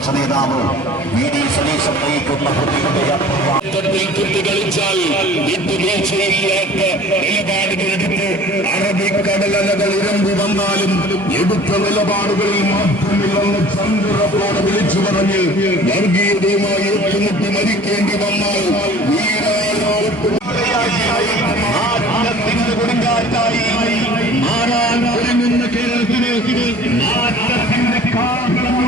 പ്രതിപക്ഷ നേതാവ് VD സതീശൻ നയിക്കുന്ന കളിച്ചാൽ വിട്ടുവീഴ്ചയില്ലാത്ത നിലപാടുകളെടുത്ത് അറബിക്കടലകൾ ഇരമ്പി വന്നാലും എടുത്ത നിലപാടുകളിൽ മാറ്റമില്ലെന്ന് ചന്ദ്രപ്പോടെ വിളിച്ചു പറഞ്ഞ് വർഗീയതയുമായി ഏറ്റുമുട്ടി മരിക്കേണ്ടി വന്നാൽ കൊടുങ്കാറ്റായി മാറാൻ ഒരുങ്ങുന്ന കേരളത്തിന് മാറ്റത്തിന്റെ കാരണം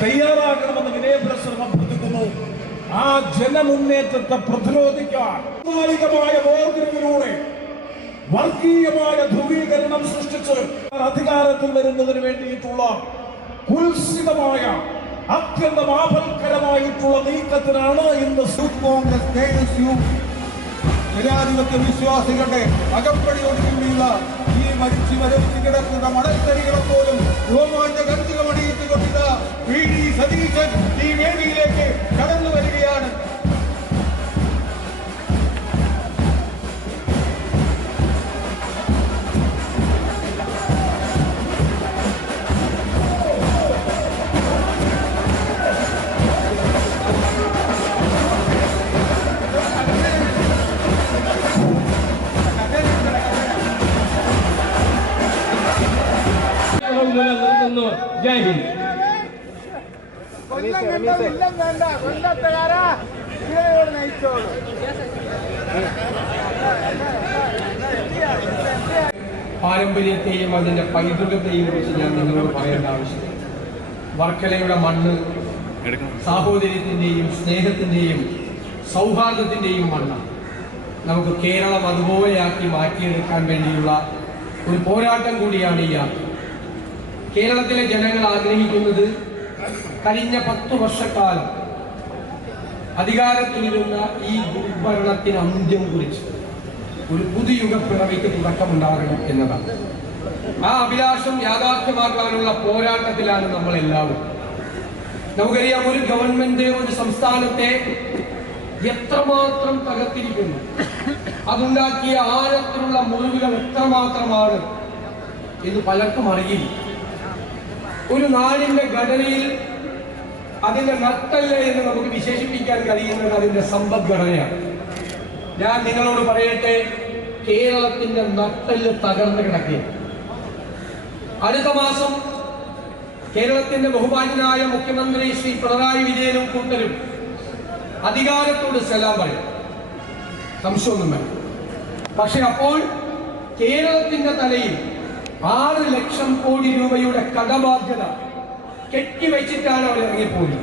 തയ്യാറാകണമെന്ന് വിനയപുരസ്സരം അഭ്യർത്ഥിക്കുന്നു. ആ ജനമുന്നേറ്റത്തെ പ്രതിരോധിക്കാൻ വേർതിരിവിലൂടെ വർഗീയമായ ധ്രുവീകരണം സൃഷ്ടിച്ച് അധികാരത്തിൽ വരുന്നതിന് വേണ്ടിയിട്ടുള്ള കുൽസിതമായ അത്യന്തം ആപൽക്കരമായിട്ടുള്ള നീക്കത്തിനാണ് ഇന്ന് കോൺഗ്രസ് KSU ജനാധിപത്യ വിശ്വാസികളുടെ അകപ്പടിയൊടുങ്ങിയുള്ള ഈ മരിച്ചു കിടക്കുന്ന മണൽത്തരികളെ പോലും രോമാഞ്ച ഗന്ധികമണിയിട്ടുകൊണ്ടിരുന്ന VD സതീശൻ ഈ വേദിയിലേക്ക് കടന്നു വരികയാണ്. ജയ് ഹിന്ദ്. പാരമ്പര്യത്തെയും അതിൻ്റെ പൈതൃകത്തെയും കുറിച്ച് ഞാൻ നിങ്ങളോട് പറയേണ്ട ആവശ്യമില്ല. വർക്കലയുടെ മണ്ണ് സാഹോദര്യത്തിൻ്റെയും സ്നേഹത്തിൻ്റെയും സൗഹാർദ്ദത്തിൻ്റെയും മണ്ണ്. നമുക്ക് കേരളം അതുപോലെയാക്കി മാറ്റിയെടുക്കാൻ വേണ്ടിയുള്ള ഒരു പോരാട്ടം കൂടിയാണ് ഈ യാത്ര. കേരളത്തിലെ ജനങ്ങൾ ആഗ്രഹിക്കുന്നത് കഴിഞ്ഞ 10 വർഷക്കാലം അധികാരത്തിലിരുന്ന ഈ ദുർഭരണത്തിന് അന്ത്യം കുറിച്ച് ഒരു പുതുയുഗ പിറവിക്ക് തുടക്കമുണ്ടാകണം എന്നതാണ്. ആ അഭിലാഷം യാഥാർത്ഥ്യമാക്കാനുള്ള പോരാട്ടത്തിലാണ് നമ്മളെല്ലാവരും. നമുക്കറിയാം, ഒരു ഗവൺമെന്റ് ഒരു സംസ്ഥാനത്തെ എത്രമാത്രം തകർത്തിരിക്കുന്നു, അതുണ്ടാക്കിയ ആഴത്തിലുള്ള മുറിവുകൾ എത്രമാത്രമാണ് എന്ന് പലർക്കും അറിയില്ല. ഒരു നാടിന്റെ ഘടനയിൽ അതിന്റെ നട്ടല് എന്ന് നമുക്ക് വിശേഷിപ്പിക്കാൻ കഴിയുന്നത് അതിന്റെ സമ്പദ്ഘടനയാണ്. ഞാൻ നിങ്ങളോട് പറയട്ടെ, കേരളത്തിന്റെ നട്ടല് തകർന്നു കിടക്കുകയാണ്. അടുത്ത മാസം കേരളത്തിന്റെ ബഹുമാന്യനായ മുഖ്യമന്ത്രി ശ്രീ പിണറായി വിജയനും കൂട്ടരും അധികാരത്തോട് സലാം പറയും, സംശയമൊന്നും വേണം. പക്ഷെ അപ്പോൾ കേരളത്തിന്റെ തലയിൽ 6 ലക്ഷം കോടി രൂപയുടെ കടബാധ്യത കെട്ടിവെച്ചിട്ടാണ് അവർ ഇറങ്ങിപ്പോയി.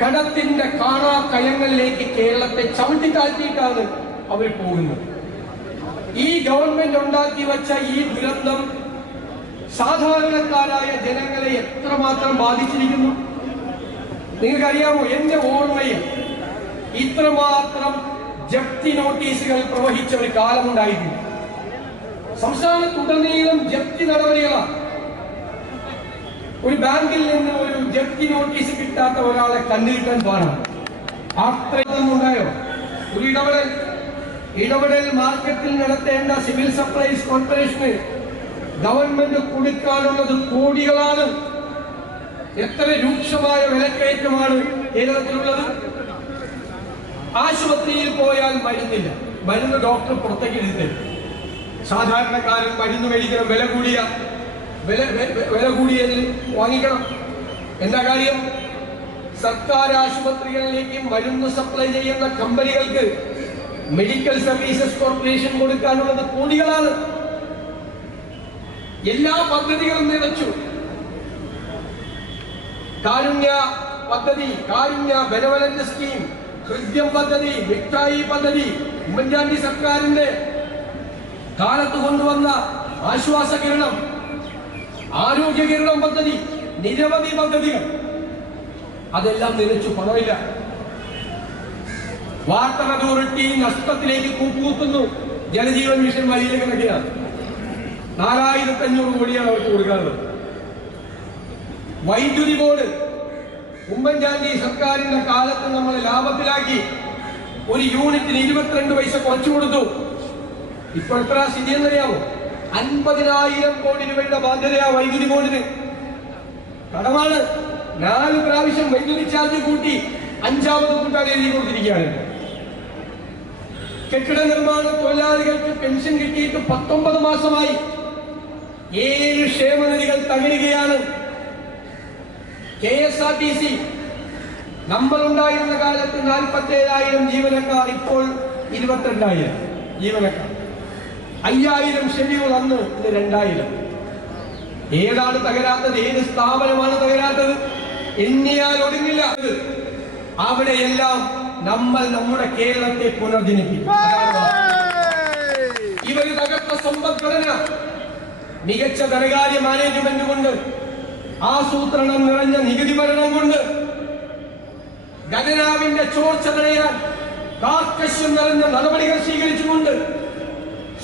കടത്തിന്റെ കാണാ കയങ്ങളിലേക്ക് കേരളത്തെ ചവിട്ടിത്താഴ്ത്തിയിട്ടാണ് അവർ പോകുന്നത്. ഈ ഗവൺമെന്റ് ഉണ്ടാക്കി വെച്ച ഈ ദുരന്തം സാധാരണക്കാരായ ജനങ്ങളെ എത്രമാത്രം ബാധിച്ചിരിക്കുന്നു നിങ്ങൾക്കറിയാമോ? എന്റെ ഓർമ്മയിൽ ഇത്രമാത്രം ജപ്തി നോട്ടീസുകൾ പ്രവഹിച്ച ഒരു കാലമുണ്ടായിരുന്നു. സംസ്ഥാനത്തുടനീളം ജപ്തി നടപടികളാണ്. ഒരു ബാങ്കിൽ നിന്ന് ഒരു ജപ്തി നോട്ടീസ് കിട്ടാത്ത ഒരാളെ കണ്ടുകിട്ടാൻ പാടാണ്. അത്രയും ഉണ്ടായോ? ഒരു ഇടപെടൽ മാർക്കറ്റിൽ നടത്തേണ്ട സിവിൽ സപ്ലൈസ് കോർപ്പറേഷന് ഗവൺമെന്റ് കൊടുക്കാനുള്ളത് കോടികളാണ്. എത്ര രൂക്ഷമായ വിലക്കയറ്റമാണ് കേരളത്തിലുള്ളത്. ആശുപത്രിയിൽ പോയാൽ മരുന്നില്ല, മരുന്ന് ഡോക്ടർ പുറത്തേക്ക് എഴുതി. സാധാരണക്കാരൻ മരുന്ന് മേടിക്കണം, വില കൂടിയതിൽ വാങ്ങിക്കണം. എന്താ കാര്യം? സർക്കാർ ആശുപത്രികളിലേക്ക് മരുന്ന് സപ്ലൈ ചെയ്യുന്ന കമ്പനികൾക്ക് മെഡിക്കൽ സർവീസസ് കോർപ്പറേഷൻ കൊടുക്കാനുള്ളത് കോടികളാണ്. എല്ലാ പദ്ധതികളും നിലച്ചു. കാരുണ്യ പദ്ധതി, കാരുണ്യ ബെനവലന്റ് സ്കീം, ഹൃദ്യം പദ്ധതി, മിഠായി പദ്ധതി, ഉമ്മൻചാണ്ടി സർക്കാരിന്റെ കാലത്ത് കൊണ്ടുവന്ന ആശ്വാസ കിരണം, ആരോഗ്യ കിരണം പദ്ധതി, നിരവധി പദ്ധതികൾ അതെല്ലാം നിലച്ചു. പണമില്ല. വാട്ടർ അതോറിറ്റി നഷ്ടത്തിലേക്ക് കൂപ്പുകുത്തുന്നു. ജലജീവൻ മിഷൻ വലിയ കണക്കിലാണ്. 4500 കോടിയാണ് അവർക്ക് കൊടുക്കാറുള്ളത്. വൈദ്യുതി ബോർഡ് ഉമ്മൻചാണ്ടി സർക്കാരിന്റെ കാലത്ത് നമ്മൾ ലാഭത്തിലാക്കി. ഒരു യൂണിറ്റിന് 22 പൈസ കുറച്ചു കൊടുത്തു. ഇപ്പോൾ എത്ര സ്ഥിതി എന്നറിയാമോ? 50,000 കോടി രൂപയുടെ ബാധ്യതയാ വൈദ്യുതി ബോർഡിന്. കടമാണ്. 4 പ്രാവശ്യം വൈദ്യുതി ചാർജ് കൂട്ടി 5ാമത് കൂട്ടാൻ എഴുതി കൊടുത്തിരിക്കുകയാണ്. കെട്ടിട നിർമ്മാണ തൊഴിലാളികൾക്ക് പെൻഷൻ കിട്ടിയിട്ട് 19 മാസമായി. 7 ക്ഷേമനിധികൾ തകരുകയാണ്. KSRTC നമ്മൾ ഉണ്ടായിരുന്ന കാലത്ത് 47,000 ജീവനക്കാർ, ഇപ്പോൾ 22,000 ജീവനക്കാർ. 5,000 ഷെഡ്യൂൾ, അന്ന് 2,000. ഏതാണ് തകരാത്തത്? ഏത് സ്ഥാപനമാണ് തകരാത്തത്? എണ്ണിയാൽ ഒടുങ്ങില്ല. അവിടെയെല്ലാം നമ്മൾ നമ്മുടെ കേരളത്തെ പുനർജനിപ്പിക്കും. ഇവര് തകർത്ത സമ്പദ്ഘടന മികച്ച ധനകാര്യ മാനേജ്മെന്റ് കൊണ്ട്, ആസൂത്രണം നിറഞ്ഞ നികുതി ഭരണം കൊണ്ട്, ഖജനാവിന്റെ ചോർച്ച തടയാൻ കാർക്കശ്യം നിറഞ്ഞ നടപടികൾ സ്വീകരിച്ചുകൊണ്ട്,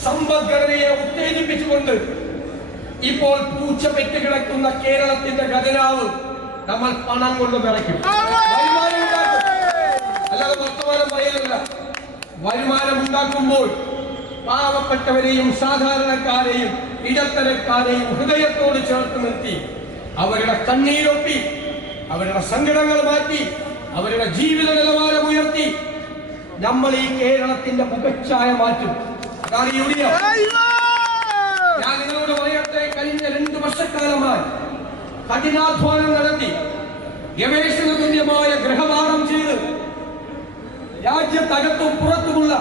സമ്പദ്ഘടനയെ ഉത്തേജിപ്പിച്ചുകൊണ്ട് ഇപ്പോൾ പൂച്ച പെറ്റ് കിടക്കുന്ന കേരളത്തിന്റെ ഖജനാവ് നമ്മൾ പണം കൊണ്ട് നിറയ്ക്കും. അല്ലാതെ വർത്തമാനം പറയാനില്ല. വരുമാനം ഉണ്ടാക്കുമ്പോൾ പാവപ്പെട്ടവരെയും സാധാരണക്കാരെയും ഇടത്തരക്കാരെയും ഹൃദയത്തോട് ചേർത്ത് നിർത്തി അവരുടെ കണ്ണീരൊപ്പി, അവരുടെ സങ്കടങ്ങൾ മാറ്റി, അവരുടെ ജീവിത നിലവാരം ഉയർത്തി നമ്മൾ ഈ കേരളത്തിന്റെ മുഖച്ഛായ മാറ്റും. അതാണ് യൂണിയൻ. ഞാൻ നിങ്ങളോട് പറയട്ടെ, കഴിഞ്ഞ 2 വർഷക്കാലമായി കഠിനാധ്വാനം നടത്തി ഗവേഷണ തുല്യമായ ഗൃഹപാഠം ചെയ്ത് രാജ്യത്തകത്തും പുറത്തുമുള്ള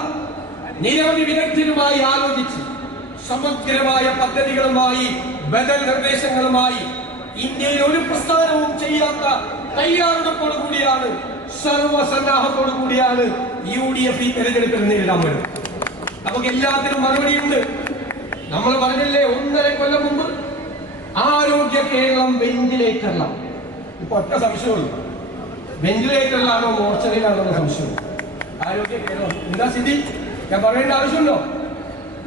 നിരവധി വിദഗ്ധരുമായി ആലോചിച്ച് സമഗ്രമായ പദ്ധതികളുമായി, ബദൽ നിർദ്ദേശങ്ങളുമായി ഇന്ത്യയിൽ ഒരു പ്രസ്ഥാനവും ചെയ്യാത്ത തയ്യാറെടുപ്പോടുകൂടിയാണ്, സർവസന്നാഹത്തോടുകൂടിയാണ് UDF ഈ തെരഞ്ഞെടുപ്പിൽ നേരിടാൻ വരുന്നത്. നമുക്ക് എല്ലാത്തിനും മറുപടിയുണ്ട്. നമ്മൾ പറഞ്ഞില്ലേ 1.5 കൊല്ലം മുമ്പ് ആരോഗ്യ കേരളം വെന്റിലേറ്ററില. ഇപ്പൊ ഒറ്റ സംശയമുള്ളൂ, വെന്റിലേറ്ററിലാണോ മോർച്ചറിയിലാണോ സംശയം. ആരോഗ്യ കേരളം എന്താ സ്ഥിതി? ഞാൻ പറയേണ്ട ആവശ്യമുണ്ടോ?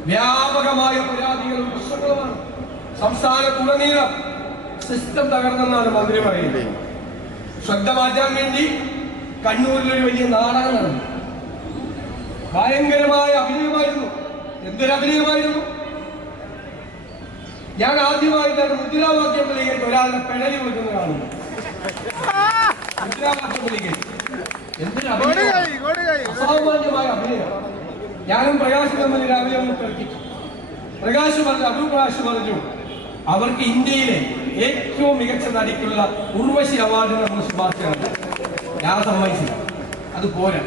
വ്യാപകമായ പരാതികളും പ്രശ്നങ്ങളുമാണ്. സംസ്ഥാനത്തുടനീളം സിസ്റ്റം തകർന്നെന്നാണ് മന്ത്രി പറയുന്നത്. ശ്രദ്ധ മാറ്റാൻ വേണ്ടി കണ്ണൂരിലൊരു വലിയ നാടകം നടന്നു. ഭയങ്കരമായ അഭിനയമായിരുന്നു. എന്തൊരു അഭിനയമായിരുന്നു! ഞാൻ ആദ്യമായിട്ടാണ് മുദ്രാവാക്യം വിളിക്കേറ്റ് ഒരാളുടെ പെടലി കൊടുക്കുന്ന കാണുന്നു. മുദ്രാവാക്യം വിളിക്കേറ്റ് എന്തൊരു അസാമാന്യമായ അഭിനയം. ഞാനും പ്രകാശ് തമ്മിൽ രാവിലെ ഒന്ന് തർക്കിച്ചു. പ്രകാശ് പറഞ്ഞു അവർക്ക് ഇന്ത്യയിലെ ഏറ്റവും മികച്ച നടിക്കുള്ള ഉർവശി അവാർഡിന് നമ്മൾ ശുപാർശ ചെയ്തു. ഞാൻ സമ്മതിച്ചില്ല, അത് പോരാ,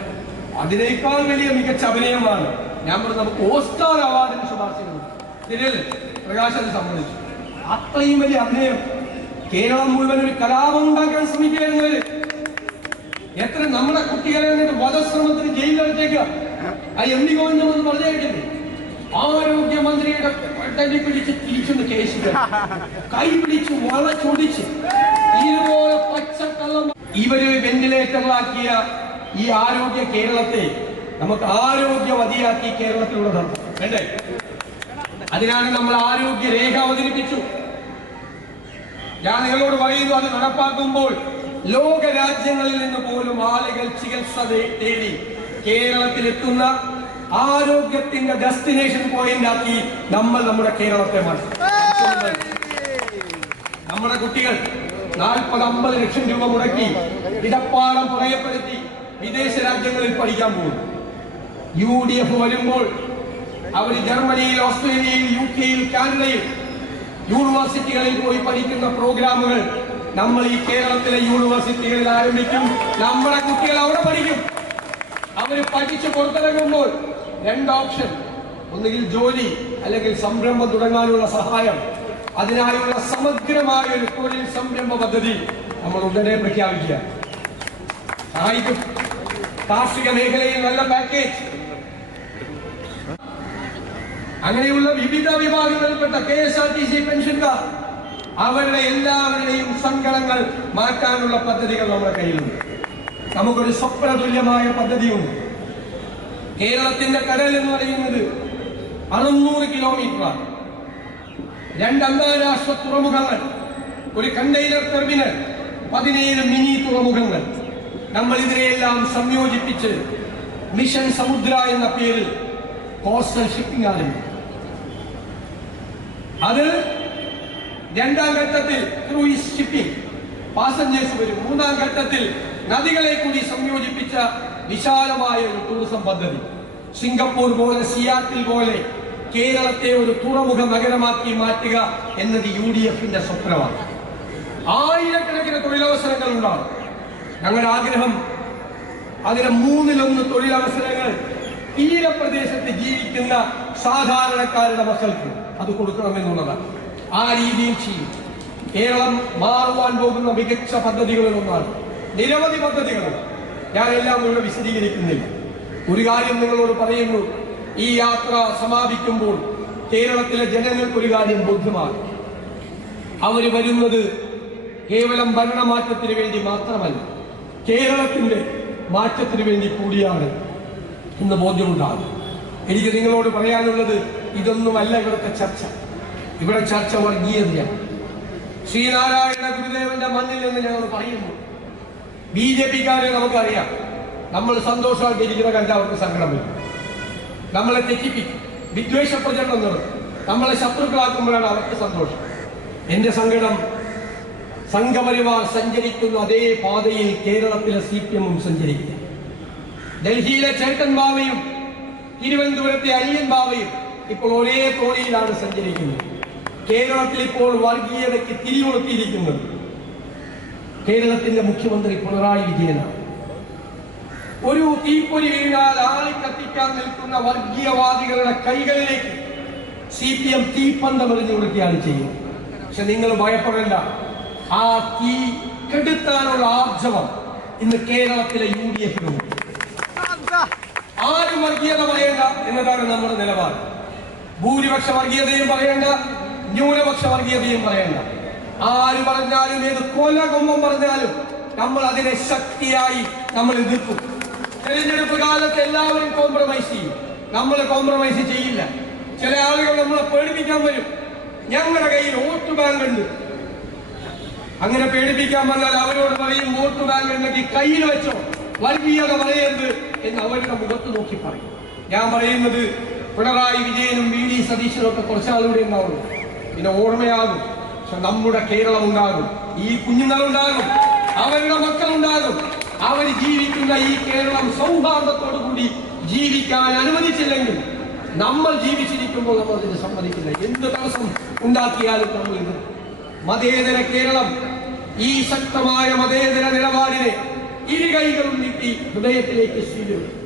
അതിനേക്കാൾ വലിയ മികച്ച അഭിനയമാണ്. ഞാൻ പറഞ്ഞു നമുക്ക് ഓസ്കാർ അവാർഡിന് ശുപാർശ ചെയ്തു. ശരിയല്ലേ? പ്രകാശ് അത് സമ്മതിച്ചു. അത്രയും വലിയ അഭിനയം. കേരളം മുഴുവൻ ഒരു കലാപം ഉണ്ടാക്കാൻ ശ്രമിക്കുകയായിരുന്നവര്. എത്ര നമ്മുടെ കുട്ടികളെ വധശ്രമത്തിന് ജയിലിലടച്ചേക്കുക. ആ MD ഗോവിന്ദൻ പറഞ്ഞു കേട്ടില്ലേ? ആരോഗ്യമന്ത്രിയുടെ കൈ പിടിച്ച് തിരിച്ചൊന്ന് കേസിൽ കൈ പിടിച്ച് വളച്ചൊടിച്ച് ഇതുപോലെ പച്ചക്കള്ളം. ഇവര് വെന്റിലേറ്ററിലാക്കിയ ഈ ആരോഗ്യ കേരളത്തെ നമുക്ക് ആരോഗ്യവതിയാക്കി കേരളത്തിലുള്ളതാണ് വേണ്ടേ? അതിനാണ് നമ്മൾ ആരോഗ്യ രേഖ അവതരിപ്പിച്ചു. ഞാൻ നിങ്ങളോട് പറയുന്നു, അത് നടപ്പാക്കുമ്പോൾ ലോക രാജ്യങ്ങളിൽ നിന്ന് പോലും ആളുകൾ ചികിത്സ തേടി കേരളത്തിലെത്തുന്ന ആരോഗ്യത്തിന്റെ ഡെസ്റ്റിനേഷൻ പോയിന്റ് ആക്കി നമ്മൾ നമ്മുടെ കേരളത്തെ മാറ്റി. നമ്മുടെ കുട്ടികൾ 40-50 ലക്ഷം രൂപ മുടക്കി ഇടപ്പാടം പറയപ്പെടുത്തി വിദേശ രാജ്യങ്ങളിൽ പഠിക്കാൻ പോകും. UDF വരുമ്പോൾ അവർ ജർമ്മനിയിൽ, ഓസ്ട്രേലിയയിൽ, UK-യിൽ, കാനഡയിൽ യൂണിവേഴ്സിറ്റികളിൽ പോയി പഠിക്കുന്ന പ്രോഗ്രാമുകൾ നമ്മൾ ഈ കേരളത്തിലെ യൂണിവേഴ്സിറ്റികളിൽ ആരംഭിക്കും. നമ്മുടെ കുട്ടികൾ അവിടെ പഠിക്കും. അവർ പഠിച്ച് പുറത്തിറങ്ങുമ്പോൾ 2 ഓപ്ഷൻ: ഒന്നുകിൽ ജോലി, അല്ലെങ്കിൽ സംരംഭം തുടങ്ങാനുള്ള സഹായം. അതിനായുള്ള സമഗ്രമായ ഒരു തൊഴിൽ സംരംഭ പദ്ധതി നമ്മൾ ഉടനെ പ്രഖ്യാപിക്കുക. സഹായിക്കും. കാർഷിക മേഖലയിൽ നല്ല പാക്കേജ്. അങ്ങനെയുള്ള വിവിധ വിഭാഗങ്ങളിൽപ്പെട്ട KSRTC പെൻഷൻകാർ, അവരുടെ എല്ലാവരുടെയും സങ്കടങ്ങൾ മാറ്റാനുള്ള പദ്ധതികൾ നമ്മുടെ കയ്യിലുണ്ട്. നമുക്കൊരു സ്വപ്നതുല്യമായ പദ്ധതിയുണ്ട്. കേരളത്തിന്റെ കടൽ എന്ന് പറയുന്നത് 600 കിലോമീറ്ററാണ്. 2 അന്താരാഷ്ട്ര തുറമുഖങ്ങൾ, ഒരു കണ്ടെയ്നർ ടെർമിനൽ, 17 മിനി തുറമുഖങ്ങൾ. നമ്മൾ ഇതിനെയെല്ലാം സംയോജിപ്പിച്ച് മിഷൻ സമുദ്ര എന്ന പേരിൽ കോസ്റ്റൽ ഷിപ്പിംഗ് ആരംഭിക്കും. അത് 2ാം ഘട്ടത്തിൽ ക്രൂയിസ് ഷിപ്പിംഗ്, പാസഞ്ചേഴ്സ് വരും. 3ാം ഘട്ടത്തിൽ നദികളെ കൂടി സംയോജിപ്പിച്ച വിശാലമായ ഒരു ടൂറിസം പദ്ധതി. സിംഗപ്പൂർ പോലെ, സിയാറ്റിൽ പോലെ കേരളത്തെ ഒരു തുറമുഖ നഗരമാക്കി മാറ്റുക എന്നത് UDFന്റെ സ്വപ്നമാണ്. ആയിരക്കണക്കിന് തൊഴിലവസരങ്ങൾ ഉണ്ടാകും. ഞങ്ങളുടെ ആഗ്രഹം അതിന് 1/3 തൊഴിലവസരങ്ങൾ തീരപ്രദേശത്ത് ജീവിക്കുന്ന സാധാരണക്കാരുടെ മക്കൾക്ക് അത് കൊടുക്കണമെന്നുള്ളതാണ്. ആ രീതിയിൽ ചെയ്യും. കേരളം മാറുവാൻ പോകുന്ന മികച്ച പദ്ധതികളിലൊന്നാണ്. നിരവധി പദ്ധതികളുണ്ട്. ഞാനെല്ലാം ഇവിടെ വിശദീകരിക്കുന്നില്ല. ഒരു കാര്യം നിങ്ങളോട് പറയുന്നു: ഈ യാത്ര സമാപിക്കുമ്പോൾ കേരളത്തിലെ ജനങ്ങൾക്ക് ഒരു കാര്യം ബോധ്യമാണ്. അവർ വരുന്നത് കേവലം ഭരണമാറ്റത്തിന് വേണ്ടി മാത്രമല്ല, കേരളത്തിന്റെ മാറ്റത്തിന് വേണ്ടി കൂടിയാണ് എന്ന് ബോധ്യമുണ്ടാകും. എനിക്ക് നിങ്ങളോട് പറയാനുള്ളത് ഇതൊന്നുമല്ല ഇവിടുത്തെ ചർച്ച. ഇവിടെ ചർച്ച വർഗീയതയാണ്. ശ്രീനാരായണ ഗുരുദേവന്റെ മണ്ണിൽ നിന്ന് ഞങ്ങൾ പറയുന്നു. BJPക്കാരെ നമുക്കറിയാം. നമ്മൾ സന്തോഷമായിട്ടിരിക്കുന്ന കണ്ട അവർക്ക് സങ്കടം വരും. നമ്മളെ തെറ്റിപ്പിക്കും, വിദ്വേഷ പ്രചരണം നടത്തും. നമ്മളെ ശത്രുക്കളാക്കുമ്പോഴാണ് അവർക്ക് സന്തോഷം. എന്റെ സങ്കടം, സംഘപരിവാർ സഞ്ചരിക്കുന്ന അതേ പാതയിൽ കേരളത്തിലെ CPM സഞ്ചരിക്കുക. ഡൽഹിയിലെ ചേട്ടൻ ബാവയും തിരുവനന്തപുരത്തെ അനിയൻ ബാവയും ഇപ്പോൾ ഒരേ തോണിയിലാണ് സഞ്ചരിക്കുന്നത്. കേരളത്തിൽ ഇപ്പോൾ വർഗീയതയ്ക്ക് തിരികൊളുത്തിയിരിക്കുന്നത് കേരളത്തിന്റെ മുഖ്യമന്ത്രി പിണറായി വിജയനാണ്. ഒരു തീപ്പൊരി വീണാൽ ആളി കത്തിക്കാൻ നിൽക്കുന്ന വർഗീയവാദികളുടെ കൈകളിലേക്ക് CPM തീപ്പന്തം എറിഞ്ഞു കൊടുക്കുകയാണ് ചെയ്യുന്നത്. പക്ഷെ നിങ്ങൾ ഭയപ്പെടേണ്ട. ആ തീ കെടുത്താനുള്ള ആർജവം ഇന്ന് കേരളത്തിലെ UDFിനുണ്ട്. ആരും വർഗീയത പറയേണ്ട എന്നതാണ് നമ്മുടെ നിലപാട്. ഭൂരിപക്ഷ വർഗീയതയും പറയേണ്ട, ന്യൂനപക്ഷ വർഗീയതയും പറയേണ്ട. ആര് പറഞ്ഞാലും, ഏത് കൊലകൊമ്പം പറഞ്ഞാലും നമ്മൾ അതിനെ ശക്തിയായി നമ്മൾ എതിർക്കും. തെരഞ്ഞെടുപ്പ് കാലത്ത് എല്ലാവരും കോംപ്രമൈസ് ചെയ്യും. നമ്മൾ കോംപ്രമൈസ് ചെയ്യില്ല. ചില ആളുകൾ നമ്മളെ പേടിപ്പിക്കാൻ വരും. ഞങ്ങളുടെ കയ്യിൽ വോട്ട് ബാങ്ക് ഉണ്ട്. അങ്ങനെ പേടിപ്പിക്കാൻ വന്നാൽ അവരോട് പറയും, വോട്ട് ബാങ്ക് ഉണ്ടെങ്കിൽ കയ്യിൽ വെച്ചോ, വർഗീയത പറയരുത് എന്ന് അവരുടെ മുഖത്ത് നോക്കി പറയും. ഞാൻ പറയുന്നത് പിണറായി വിജയനും VD സതീശനും ഒക്കെ കുറച്ചാളുകൂടെ ഉണ്ടാവുള്ളൂ. പിന്നെ ഓർമ്മയാകും. പക്ഷെ നമ്മുടെ കേരളം ഉണ്ടാകും. ഈ കുഞ്ഞുങ്ങളുണ്ടാകും, അവരുടെ മക്കളുണ്ടാകും. അവർ ജീവിക്കുന്ന ഈ കേരളം സൗഹാർദ്ദത്തോടു കൂടി ജീവിക്കാൻ അനുവദിച്ചില്ലെങ്കിൽ നമ്മൾ ജീവിച്ചിരിക്കുമ്പോൾ നമ്മൾ അതിന് സമ്മതിക്കില്ല. എന്ത് തടസ്സം ഉണ്ടാക്കിയാലും നമ്മൾ ഇത് മതേതര കേരളം, ഈ ശക്തമായ മതേതര നിലപാടിനെ ഇരുകൈകളും നീട്ടി ഹൃദയത്തിലേക്ക് സ്വീകരിക്കും.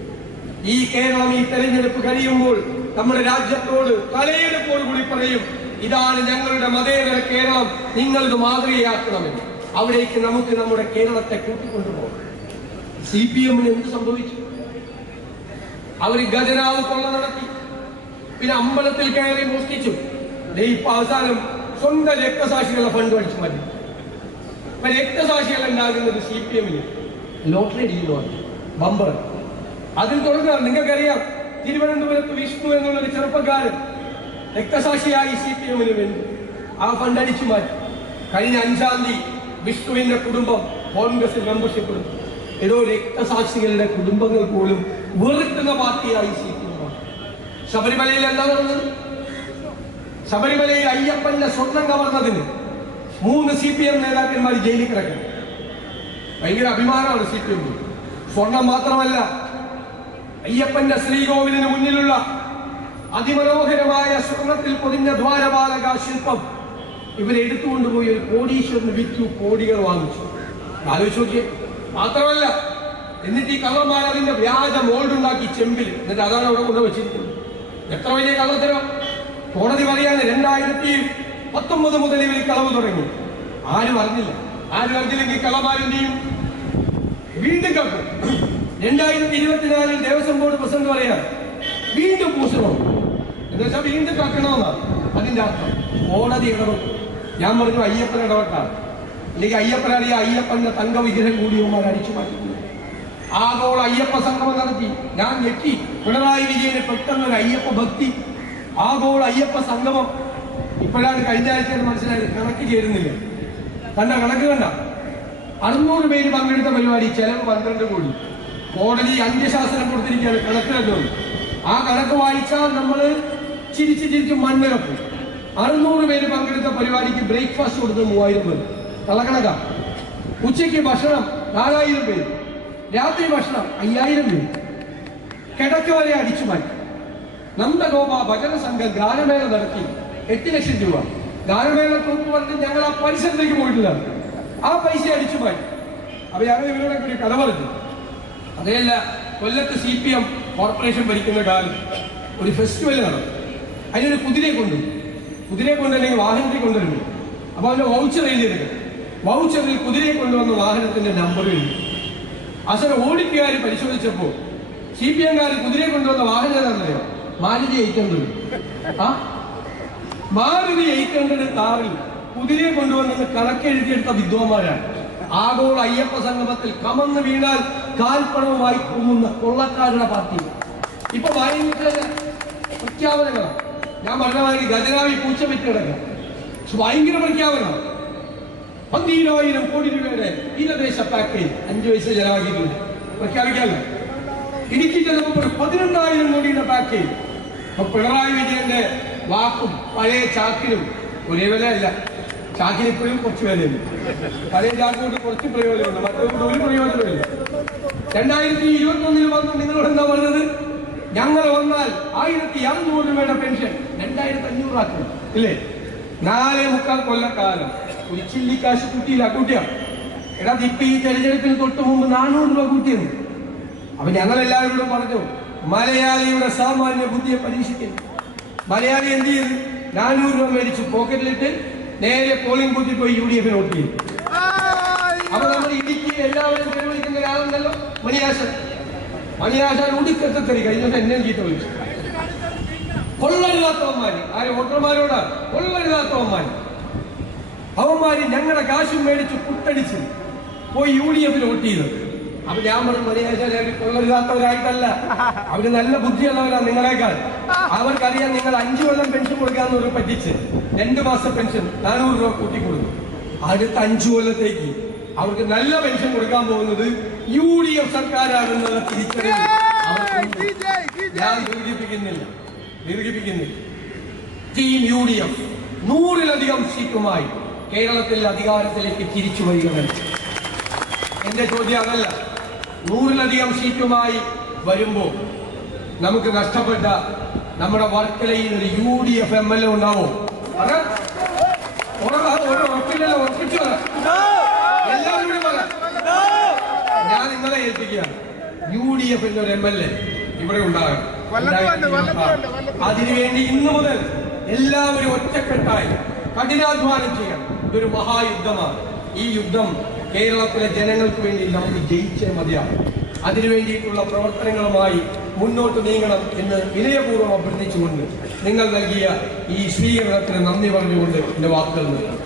ഈ കേരളം ഈ തെരഞ്ഞെടുപ്പ് കഴിയുമ്പോൾ നമ്മുടെ രാജ്യത്തോട് തലയെടുപ്പോടുകൂടി പറയും, ഇതാണ് ഞങ്ങളുടെ മതേതര കേരളം, നിങ്ങളിത് മാതൃകയാക്കണമെന്ന്. അവിടേക്ക് നമുക്ക് നമ്മുടെ കേരളത്തെ കൂട്ടിക്കൊണ്ടുപോകും. CPMന് എന്ത് സംഭവിച്ചു? അവർ ഖജനാവ് കൊള്ള നടത്തി, പിന്നെ അമ്പലത്തിൽ കയറി മോഷ്ടിച്ചു. ഇപ്പൊ അവസാനം സ്വന്തം രക്തസാക്ഷികളുടെ ഫണ്ട് അടിച്ചു മാറ്റി. ഇപ്പൊ രക്തസാക്ഷികൾ ഉണ്ടാകുന്നത് CPMന് ലോട്ടറി ഡീലാണ്, ബമ്പർ. അതിൽ തുടങ്ങുക. നിങ്ങൾക്കറിയാം, തിരുവനന്തപുരത്ത് വിഷ്ണു എന്നുള്ളൊരു ചെറുപ്പക്കാരൻ രക്തസാക്ഷിയായി CPMന് വേണ്ടി ആ ഫണ്ട് അടിച്ചു മാറ്റി. കഴിഞ്ഞ 5-ാം തീയതി വിഷ്ണുവിന്റെ കുടുംബം കോൺഗ്രസിൽ മെമ്പർഷിപ്പ് എടുത്തു. ഏതോ രക്തസാക്ഷികളുടെ കുടുംബങ്ങൾ പോലും വെറുക്കുന്ന പാർട്ടിയായി CPM. ശബരിമലയിൽ എന്താ നടന്നത്? ശബരിമലയിൽ അയ്യപ്പന്റെ സ്വർണം കവർന്നതിന് 3 CPM നേതാക്കന്മാർ ജയിലിൽ കിടക്കുന്നു. ഭയങ്കര അഭിമാനമാണ് CPM. സ്വർണം മാത്രമല്ല, അയ്യപ്പന്റെ ശ്രീകോവിലിന് മുന്നിലുള്ള അതിമനോഹരമായ സ്വർണത്തിൽ പൊതിഞ്ഞ ദ്വാരപാലക ശില്പം ഇവരെടുത്തുകൊണ്ടുപോയി ഒരു കോടീശ്വരന് വിറ്റു, കോടികൾ വാങ്ങിച്ചു. ആലോചിച്ച് നോക്കിയേ. മാത്രമല്ല, എന്നിട്ട് ഈ കള്ളന്മാർ അതിന്റെ വ്യാജ മോൾഡ് ഉണ്ടാക്കി ചെമ്പിൽ, എന്നിട്ട് അതാണ് അവിടെ കൊണ്ടുവച്ചിരിക്കുന്നത്. എത്ര വലിയ കള്ളത്തരം! കോടതി പറയാണ് 2019 മുതൽ ഇവർ കളവ് തുടങ്ങി. ആരും അറിഞ്ഞില്ലെങ്കിൽ കള്ളന്മാരെന്തെയും വീണ്ടും കക്കും. 2024 ദേവസ്വം ബോർഡ് പ്രസിഡന്റ് പറയാണ് വീണ്ടും പൂശണം എന്ന് വെച്ചാൽ വീണ്ടും കക്കണമെന്നാണ് അതിന്റെ അർത്ഥം. കോടതി ഇടപെട്ടു. ഞാൻ പറഞ്ഞു അയ്യപ്പൻ ഇടപെട്ടാണ്. അല്ലെങ്കിൽ അയ്യപ്പനറിയ അയ്യപ്പന്റെ തങ്ക വിഗ്രഹം കൂടിയവന്മാർ അടിച്ചു മാറ്റുന്നു. ആഗോള അയ്യപ്പ സംഗമം നടത്തി. ഞാൻ ഞെട്ടി. പിണറായി വിജയന് പെട്ടെന്നൊരു അയ്യപ്പ ഭക്തി, ആഗോള അയ്യപ്പ സംഗമം. ഇപ്പോഴാണ് കഴിഞ്ഞ ആഴ്ച മനസ്സിലായത് കണക്ക് ചേരുന്നില്ല. കണക്ക് കണ്ട 600 പേര് പങ്കെടുത്ത പരിപാടി, ചെലവ് 12 കോടി. കോടതി അന്ത്യശാസനം കൊടുത്തിരിക്കുകയാണ് കണക്കിലല്ലോ. ആ കണക്ക് വായിച്ചാൽ നമ്മൾ ചിരിച്ച് മണ്ണിറക്കും. 600 പേര് പങ്കെടുത്ത പരിപാടിക്ക് ബ്രേക്ക്ഫാസ്റ്റ് കൊടുത്ത് 3000 പേര്. കള്ളക്കണക്ക. ഉച്ചയ്ക്ക് ഭക്ഷണം 4000 പേര്, രാത്രി ഭക്ഷണം 5000 പേര്. കിടക്ക വരെ അടിച്ചു മാറ്റി. നന്ദഗോപ ഭജന സംഘം ഗാനമേള നടത്തി 8 ലക്ഷം രൂപ. ഗാനമേള ട്രൂപ്പ് പറഞ്ഞ് ഞങ്ങൾ ആ പരിസരത്തേക്ക് പോയിട്ടില്ല. ആ പൈസ അടിച്ചു മാറ്റി. അപ്പൊ ഞങ്ങൾ ഇവരോടൊക്കെ ഒരു കഥ പറഞ്ഞു. അതേയല്ല, കൊല്ലത്ത് CPM കോർപ്പറേഷൻ ഭരിക്കുന്ന കാലം ഒരു ഫെസ്റ്റിവൽ നടന്നു. അതിനൊരു കുതിരയെ കൊണ്ടുവല്ലെങ്കിൽ വാഹനത്തിൽ കൊണ്ടുവരുന്നു. അപ്പൊ അവന്റെ വൗച്ചർ എഴുതിയെടുക്കും. വൗച്ചറിൽ കുതിരയെ കൊണ്ടുവന്ന വാഹനത്തിന്റെ നമ്പർ എഴുതി. അവസരം ഓഡിറ്റുകാർ പരിശോധിച്ചപ്പോൾ CPMകാർ കുതിരയെ കൊണ്ടുവന്ന വാഹനം ഏതാണെന്നറിയോ? മാരുതി 800. മാരുതി 800 കാറിൽ കുതിരയെ കൊണ്ടുവന്നത് കണക്കെഴുതിയെടുത്ത വിദ്വാന്മാരാണ്. ആഗോള അയ്യപ്പ സംഗമത്തിൽ കമന്ന് വീണാൽ കാൽപ്പണവുമായി പോകുന്ന കൊള്ളക്കാരുടെ പാർട്ടി. ഇപ്പൊ പ്രഖ്യാപനങ്ങളാണ്. ഞാൻ പറഞ്ഞ മാതിരി ഖജനാവി പൂച്ച വെച്ച് കിടക്കാം. ഭയങ്കര പ്രഖ്യാപനമാണ്. 12,000 കോടി രൂപയുടെ തീരദേശ പാക്കേജ് 5 വയസ്സ് ജനവാക്കിയിട്ടുണ്ട്. പ്രഖ്യാപിക്കാമല്ലോ. ഇടുക്കി ചെന്നപ്പോൾ 18,000 കോടിയുടെ പാക്കേജ്. അപ്പൊ പിണറായി വിജയന്റെ വാക്കും പഴയ ചാക്കിനും ഒരേ വിലയല്ല. ചാക്കിന് ഇപ്പോഴും കുറച്ച് വിലയുണ്ട്. പഴയ ചാക്കിനോട് കുറച്ച് പ്രയോജനമുണ്ട്, മറ്റൊരു ഒരു പ്രയോജനമില്ല. 2021 വന്ന് നിങ്ങളോട് എന്താ പറഞ്ഞത്? ഞങ്ങൾ വന്നാൽ 1,200 രൂപയുടെ പെൻഷൻ 2,500 ആക്കും ഇല്ലേ? 4.25 കൊല്ലക്കാലം ഒരു ചില്ലിക്കാശ് കൂട്ടിയ എടാ ഇപ്പൊ ഈ തെരഞ്ഞെടുപ്പിന് തൊട്ട് മുമ്പ് 400 രൂപ കൂട്ടിയെന്ന്. അപ്പൊ ഞങ്ങൾ എല്ലാവരോടും പറഞ്ഞു, മലയാളിയുടെ സാമാന്യ ബുദ്ധിയെ പരീക്ഷിക്കുന്നു. മലയാളി എന്ത് ചെയ്തു? 400 രൂപ മേടിച്ച് പോക്കറ്റിലിട്ട് നേരെ പോളിംഗ് ബൂത്തിൽ പോയി UDF വോട്ട് ചെയ്തു. അപ്പൊ നമ്മൾ ഇടുക്കി എല്ലാവരും ചെലവഴിക്കുന്ന ഒരാളുണ്ടല്ലോ, മണിയാശാൻ ഉടുക്കത്തെ തെറി കഴിഞ്ഞിട്ട് എന്നെ ചീത്ത വിളിച്ചു. കൊള്ളരുതാത്തവന്മാര്. ആര്? വോട്ടർമാരോടാണ്. കൊള്ളരുതാത്തവന്മാര്. അവന്മാര് ഞങ്ങളുടെ കാശും മേടിച്ച് കുട്ടടിച്ച് പോയി UDF വോട്ട് ചെയ്തു. അപ്പൊ ഞാൻ പറഞ്ഞു, മണിയാശാൻ കൊള്ളരുതാത്തവരായിട്ടല്ല, അവര് നല്ല ബുദ്ധിയുള്ളവരാണ് നിങ്ങളെക്കാൾ. അവർക്കറിയാം നിങ്ങൾ 5 കൊല്ലം പെൻഷൻ കൊടുക്കാന്ന് പറ്റിച്ച് 2 മാസം പെൻഷൻ 400 രൂപ കൂട്ടി കൊടുക്കും. അടുത്ത 5 കൊല്ലത്തേക്ക് അവർക്ക് നല്ല പെൻഷൻ കൊടുക്കാൻ പോകുന്നത് UDF സർക്കാരാണെന്നുള്ള തിരിച്ചറിവ് ഞാൻ ദീർഘിപ്പിക്കുന്നില്ല. ടീം UDF 100-ലധികം സീറ്റുമായി കേരളത്തിൽ അധികാരത്തിലേക്ക് തിരിച്ചു വരികയാണ്. എന്റെ ചോദ്യം അതല്ല. 100-ലധികം സീറ്റുമായി വരുമ്പോൾ നമുക്ക് നഷ്ടപ്പെട്ട നമ്മുടെ വർക്കലയിൽ ഒരു UDF MLA ഉണ്ടാവോ? എല്ലാവരും ഞാൻ നിങ്ങളെ ഏൽപ്പിക്കുകയാണ്. UDFന്റെ ഒരു MLA ഇവിടെ ഉണ്ടാകണം. അതിനുവേണ്ടി ഇന്നു മുതൽ എല്ലാവരും ഒറ്റക്കെട്ടായി കഠിനാധ്വാനം ചെയ്യണം. ഇതൊരു മഹായുദ്ധമാണ്. ഈ യുദ്ധം കേരളത്തിലെ ജനങ്ങൾക്ക് വേണ്ടി നമുക്ക് ജയിച്ചേ മതിയാകും. അതിനുവേണ്ടിയിട്ടുള്ള പ്രവർത്തനങ്ങളുമായി മുന്നോട്ട് നീങ്ങണം എന്ന് വിനയപൂർവ്വം അഭ്യർത്ഥിച്ചുകൊണ്ട് നിങ്ങൾ നൽകിയ ഈ സ്വീകരണത്തിന് നന്ദി പറഞ്ഞുകൊണ്ട് എന്റെ വാക്കുകൾ നിർത്തുന്നു.